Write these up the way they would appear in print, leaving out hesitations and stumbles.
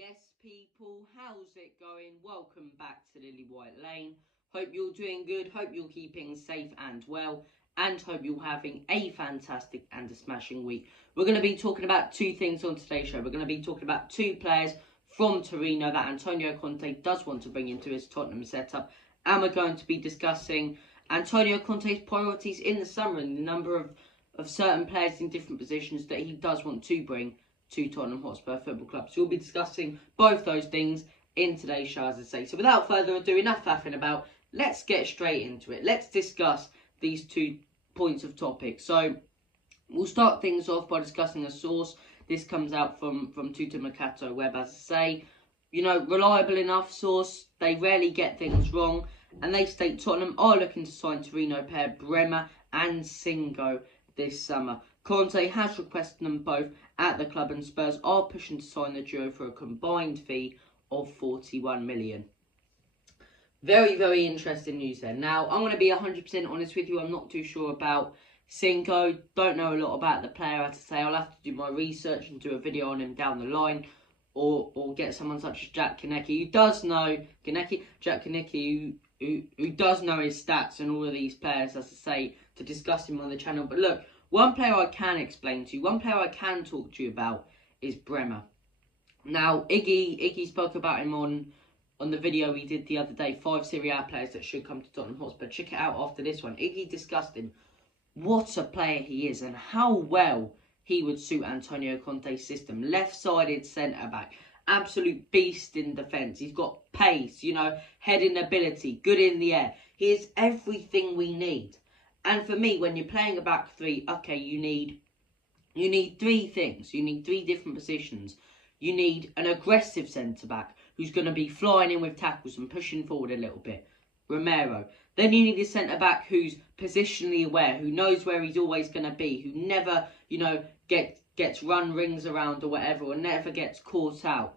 Yes, people, how's it going? Welcome back to Lily White Lane. Hope you're doing good, hope you're keeping safe and well, and hope you're having a fantastic and a smashing week. We're going to be talking about two things on today's show. We're going to be talking about two players from Torino that Antonio Conte does want to bring into his Tottenham setup, and we're going to be discussing Antonio Conte's priorities in the summer and the number of certain players in different positions that he does want to bring to Tottenham Hotspur Football Club. So we'll be discussing both those things in today's show, as I say. So without further ado, enough faffing about, let's get straight into it. Let's discuss these 2 points of topic. So we'll start things off by discussing a source. This comes out from Mercato Web, as I say. You know, reliable enough source. They rarely get things wrong. And they state Tottenham are looking to sign Torino pair Bremer and Singo this summer. Conte has requested them both at the club, and Spurs are pushing to sign the duo for a combined fee of 41 million. Very, very interesting news there. Now, I'm going to be 100% honest with you. I'm not too sure about Singo. Don't know a lot about the player, as I say. I'll have to do my research and do a video on him down the line. Or get someone such as Jack Konecki, who does know Jack Konecki, who does know his stats and all of these players, as I say, to discuss him on the channel. But look, one player I can explain to you, one player I can talk to you about is Bremer. Now, Iggy spoke about him on the video we did the other day, 5 Serie A players that should come to Tottenham Hotspur. Check it out after this one. Iggy discussed him. What a player he is and how well he would suit Antonio Conte's system. Left-sided centre-back. Absolute beast in defence. He's got pace, you know, heading ability, good in the air. He is everything we need. And for me, when you're playing a back three, okay, you need 3 things. You need 3 different positions. You need an aggressive centre-back who's going to be flying in with tackles and pushing forward a little bit. Romero. Then you need a centre-back who's positionally aware, who knows where he's always going to be, who never, you know, gets run rings around or whatever, or never gets caught out.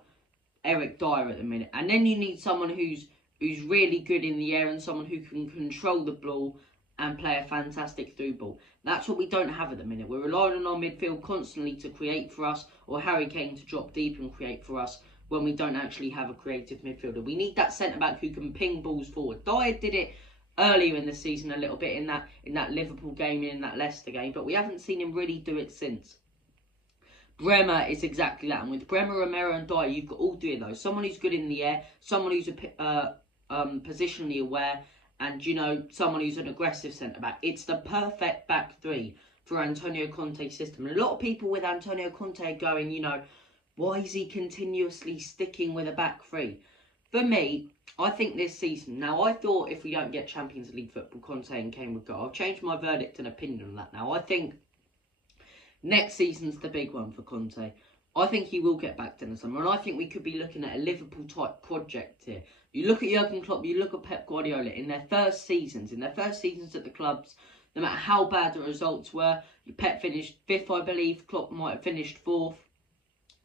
Eric Dyer at the minute. And then you need someone who's really good in the air and someone who can control the ball and play a fantastic through ball. That's what we don't have at the minute. We're relying on our midfield constantly to create for us, or Harry Kane to drop deep and create for us when we don't actually have a creative midfielder. We need that centre-back who can ping balls forward. Dyer did it earlier in the season a little bit in that Liverpool game and in that Leicester game, but we haven't seen him really do it since. Bremer is exactly that, and with Bremer, Romero and Dyer, you've got all 3 of those. Someone who's good in the air, someone who's positionally aware, and, you know, someone who's an aggressive centre-back. It's the perfect back 3 for Antonio Conte's system. And a lot of people with Antonio Conte are going, you know, why is he continuously sticking with a back 3? For me, I think this season, now I thought if we don't get Champions League football, Conte and Kane would go. I've changed my verdict and opinion on that now. I think next season's the big one for Conte. I think he will get back in the summer, and I think we could be looking at a Liverpool-type project here. You look at Jurgen Klopp, you look at Pep Guardiola, in their first seasons at the clubs, no matter how bad the results were, Pep finished 5th, I believe, Klopp might have finished 4th.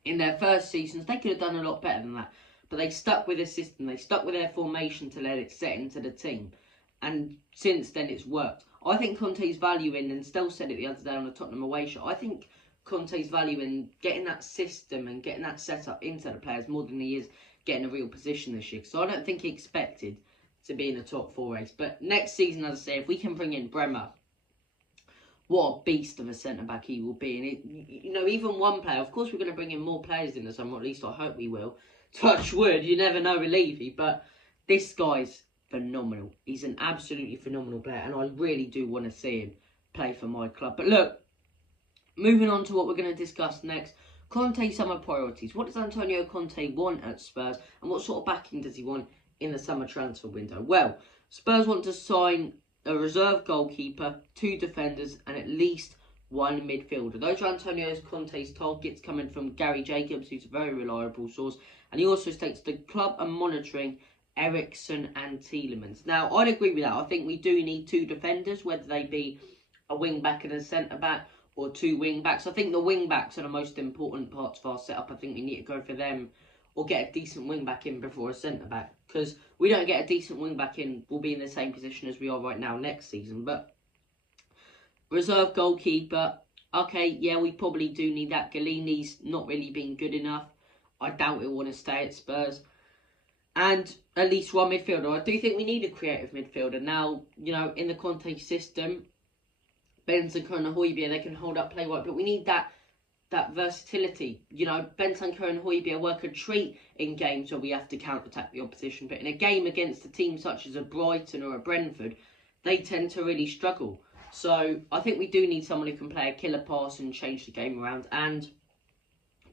In their first seasons, they could have done a lot better than that. But they stuck with their system, they stuck with their formation to let it set into the team. And since then, it's worked. I think Conte's value in, and Stell said it the other day on the Tottenham away show, I think Conte's value in getting that system and getting that setup into the players more than he is getting a real position this year. So I don't think he expected to be in the top 4 race. But next season, as I say, if we can bring in Bremer, what a beast of a centre-back he will be. And, you know, even one player, of course we're going to bring in more players in the summer, or at least I hope we will. Touch wood, you never know with Levy. But this guy's phenomenal. He's an absolutely phenomenal player, and I really do want to see him play for my club. But look, moving on to what we're going to discuss next. Conte's summer priorities. What does Antonio Conte want at Spurs, and what sort of backing does he want in the summer transfer window? Well, Spurs want to sign a reserve goalkeeper, 2 defenders, and at least 1 midfielder. Those are Antonio Conte's targets, coming from Gary Jacobs, who's a very reliable source. And he also states the club are monitoring Eriksen and Tielemans. Now, I'd agree with that. I think we do need 2 defenders, whether they be a wing-back and a centre-back, or 2 wing-backs. I think the wing-backs are the most important parts of our setup. I think we need to go for them, or get a decent wing-back in before a centre-back. Because we don't get a decent wing-back in, we'll be in the same position as we are right now next season. But reserve goalkeeper, okay, yeah, we probably do need that. Galini's not really been good enough. I doubt he'll want to stay at Spurs. And at least one midfielder. I do think we need a creative midfielder. Now, you know, in the Conte system, Bentancur and Højbjerg, they can hold up, play right, but we need that versatility. You know, Bentancur and Højbjerg work a treat in games where we have to counter-attack the opposition, but in a game against a team such as a Brighton or a Brentford, they tend to really struggle. So I think we do need someone who can play a killer pass and change the game around. And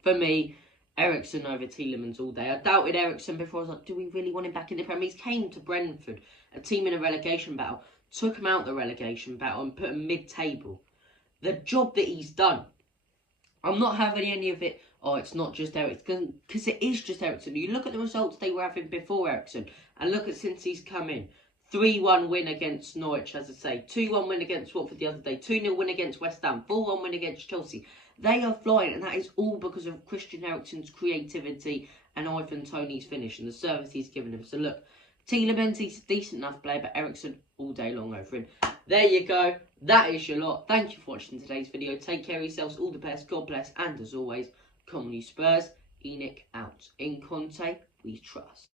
for me, Eriksen over Tielemans all day. I doubted Eriksen before. I was like, do we really want him back in the Premier League? He came to Brentford, a team in a relegation battle, took him out the relegation battle and put him mid-table. The job that he's done, I'm not having any of it, oh, it's not just Eriksen, because it is just Eriksen. You look at the results they were having before Eriksen, and look at since he's come in. 3-1 win against Norwich, as I say. 2-1 win against Watford the other day. 2-0 win against West Ham. 4-1 win against Chelsea. They are flying, and that is all because of Christian Eriksen's creativity and Ivan Toney's finish and the service he's given him. So look, Tielemans, he's a decent enough player, but Eriksen all day long over him. There you go. That is your lot. Thank you for watching today's video. Take care of yourselves. All the best. God bless. And as always, come on you Spurs. Enoch out. In Conte, we trust.